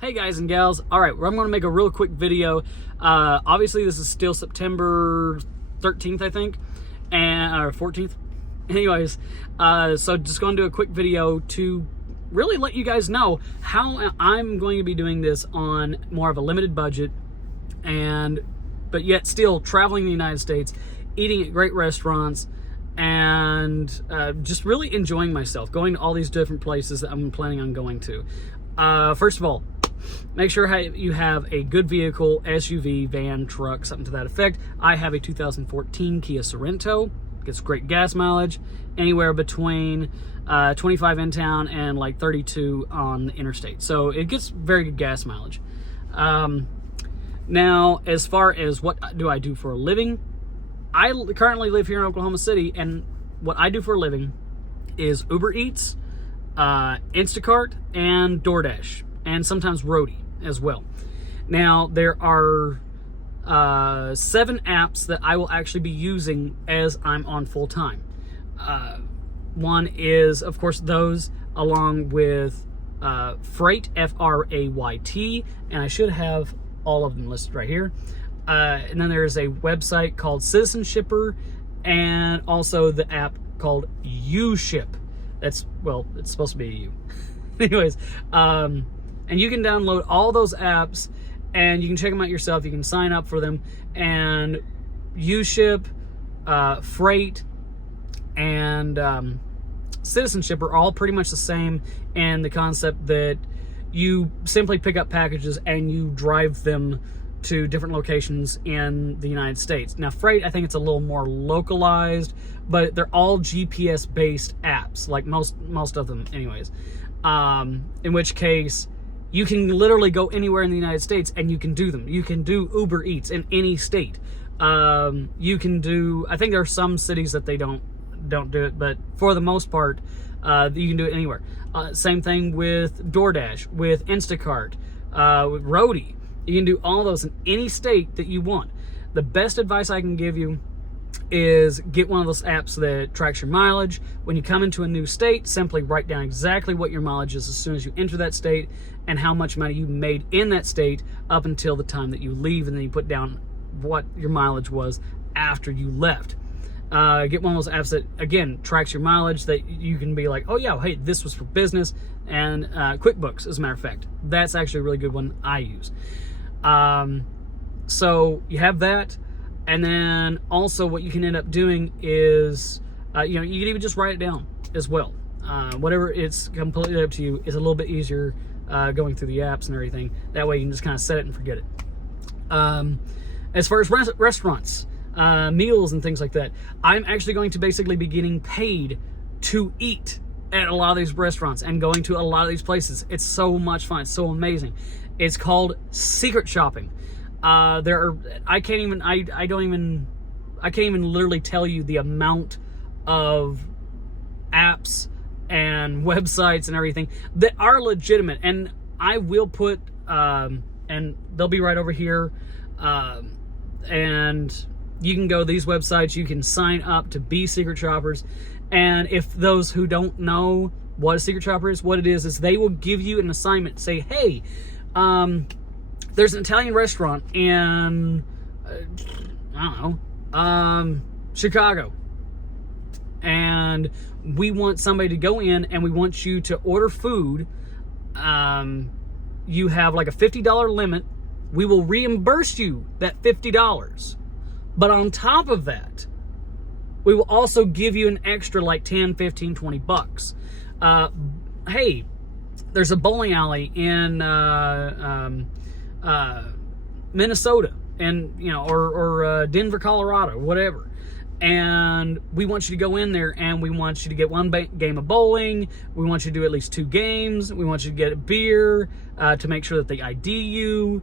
Hey guys and gals, alright, I'm going to make a real quick video. Obviously this is still September 13th, I think, or 14th. Anyways, so just going to do a quick video to really let you guys know how I'm going to be doing this on more of a limited budget, but yet still traveling the United States, eating at great restaurants, and just really enjoying myself, going to all these different places that I'm planning on going to. First of all, make sure you have a good vehicle, SUV, van, truck, something to that effect. I have a 2014 Kia Sorento. Gets great gas mileage, anywhere between 25 in town and like 32 on the interstate. So it gets very good gas mileage. Now, as far as what do I do for a living, I currently live here in Oklahoma City, and what I do for a living is Uber Eats, Instacart, and DoorDash, and sometimes Roadie as well. Now, there are 7 apps that I will actually be using as I'm on full time. One is, of course, those, along with Freight, F-R-A-Y-T, and I should have all of them listed right here. And then there's a website called Citizen Shipper, and also the app called U-Ship. It's supposed to be a U. Anyways, and you can download all those apps and you can check them out yourself. You can sign up for them, and U-Ship, Freight, and Citizen Ship are all pretty much the same, and the concept that you simply pick up packages and you drive them to different locations in the United States. Now, Freight, I think it's a little more localized, but they're all GPS-based apps, like most of them anyways. In which case, you can literally go anywhere in the United States and you can do them. You can do Uber Eats in any state. You can do, I think there are some cities that they don't do it, but for the most part, you can do it anywhere. Same thing with DoorDash, with Instacart, with Roadie. You can do all those in any state that you want. The best advice I can give you is get one of those apps that tracks your mileage. When you come into a new state, simply write down exactly what your mileage is as soon as you enter that state and how much money you made in that state up until the time that you leave, and then you put down what your mileage was after you left. Get one of those apps that, again, tracks your mileage, that you can be like, oh yeah, hey, this was for business. And QuickBooks, as a matter of fact, that's actually a really good one I use. So you have that, and then also what you can end up doing is, you can even just write it down as well. Whatever, it's completely up to you. It's a little bit easier going through the apps and everything. That way you can just kind of set it and forget it. As far as restaurants, meals and things like that, I'm actually going to basically be getting paid to eat at a lot of these restaurants and going to a lot of these places. It's so much fun. It's so amazing. It's called secret shopping. I can't even literally tell you the amount of apps and websites and everything that are legitimate. And I will put, and they'll be right over here. And you can go to these websites. You can sign up to be secret shoppers. And if those who don't know what a secret shopper is, what it is they will give you an assignment. Say, hey, there's an Italian restaurant in, Chicago. And we want somebody to go in, and we want you to order food. You have like a $50 limit. We will reimburse you that $50. But on top of that, we will also give you an extra like 10, 15, 20 bucks. Hey, there's a bowling alley in Minnesota, and or Denver, Colorado, whatever. And we want you to go in there, and we want you to get one game of bowling. We want you to do at least 2 games. We want you to get a beer to make sure that they ID you,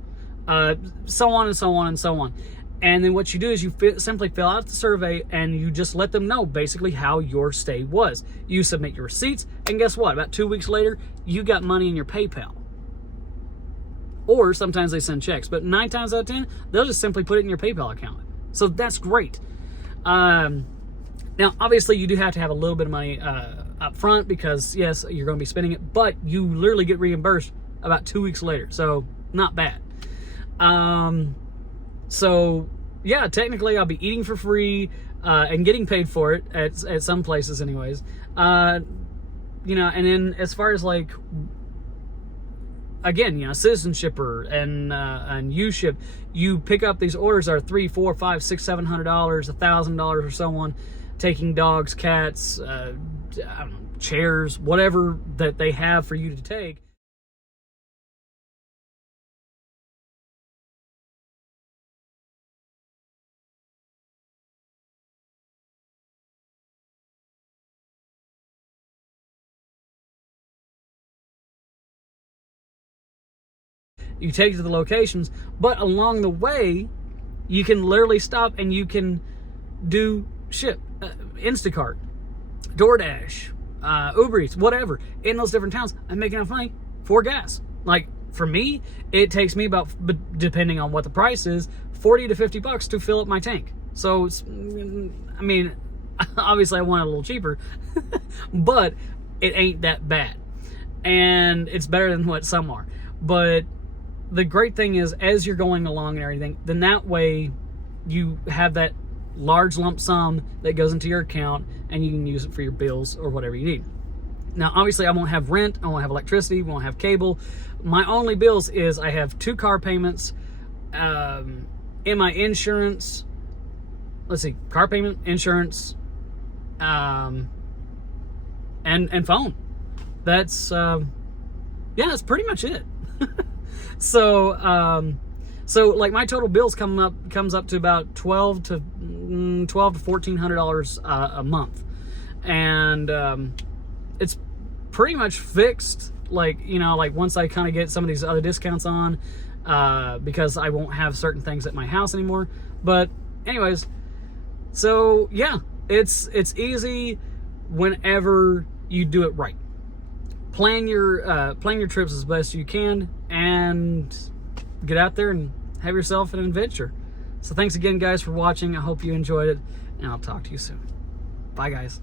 so on and so on and so on. And then what you do is you simply fill out the survey, and you just let them know basically how your stay was. You submit your receipts, and guess what? About 2 weeks later, you got money in your PayPal. Or sometimes they send checks, but 9 times out of 10, they'll just simply put it in your PayPal account. So that's great. Now, obviously, you do have to have a little bit of money up front, because, yes, you're going to be spending it, but you literally get reimbursed about 2 weeks later. So not bad. So yeah, technically I'll be eating for free and getting paid for it at some places anyways. You know, and then as far as like, again, you know, citizenshipper and U-ship, you pick up these orders that are $300, $400, $500, $600, $700, $1,000 or so on, taking dogs, cats, I don't know, chairs, whatever that they have for you to take. You take it to the locations, but along the way, you can literally stop and you can do ship, Instacart, DoorDash, Uber Eats, whatever, in those different towns, and make enough money for gas. Like, for me, it takes me about, depending on what the price is, 40 to 50 bucks to fill up my tank. So, it's, I mean, obviously I want it a little cheaper, but it ain't that bad. And it's better than what some are. But the great thing is, as you're going along and everything, then that way you have that large lump sum that goes into your account and you can use it for your bills or whatever you need. Now, obviously, I won't have rent, I won't have electricity, won't have cable. My only bills is I have 2 car payments, in my insurance, let's see, car payment, insurance, and phone. That's, yeah, that's pretty much it. So, so like my total bills comes up to about $1,200 to $1,400 a month, and it's pretty much fixed. Like, you know, like once I kind of get some of these other discounts on, because I won't have certain things at my house anymore. But anyways, so yeah, it's easy whenever you do it right. Plan your trips as best you can and get out there and have yourself an adventure. So thanks again, guys, for watching. I hope you enjoyed it, and I'll talk to you soon. Bye, guys.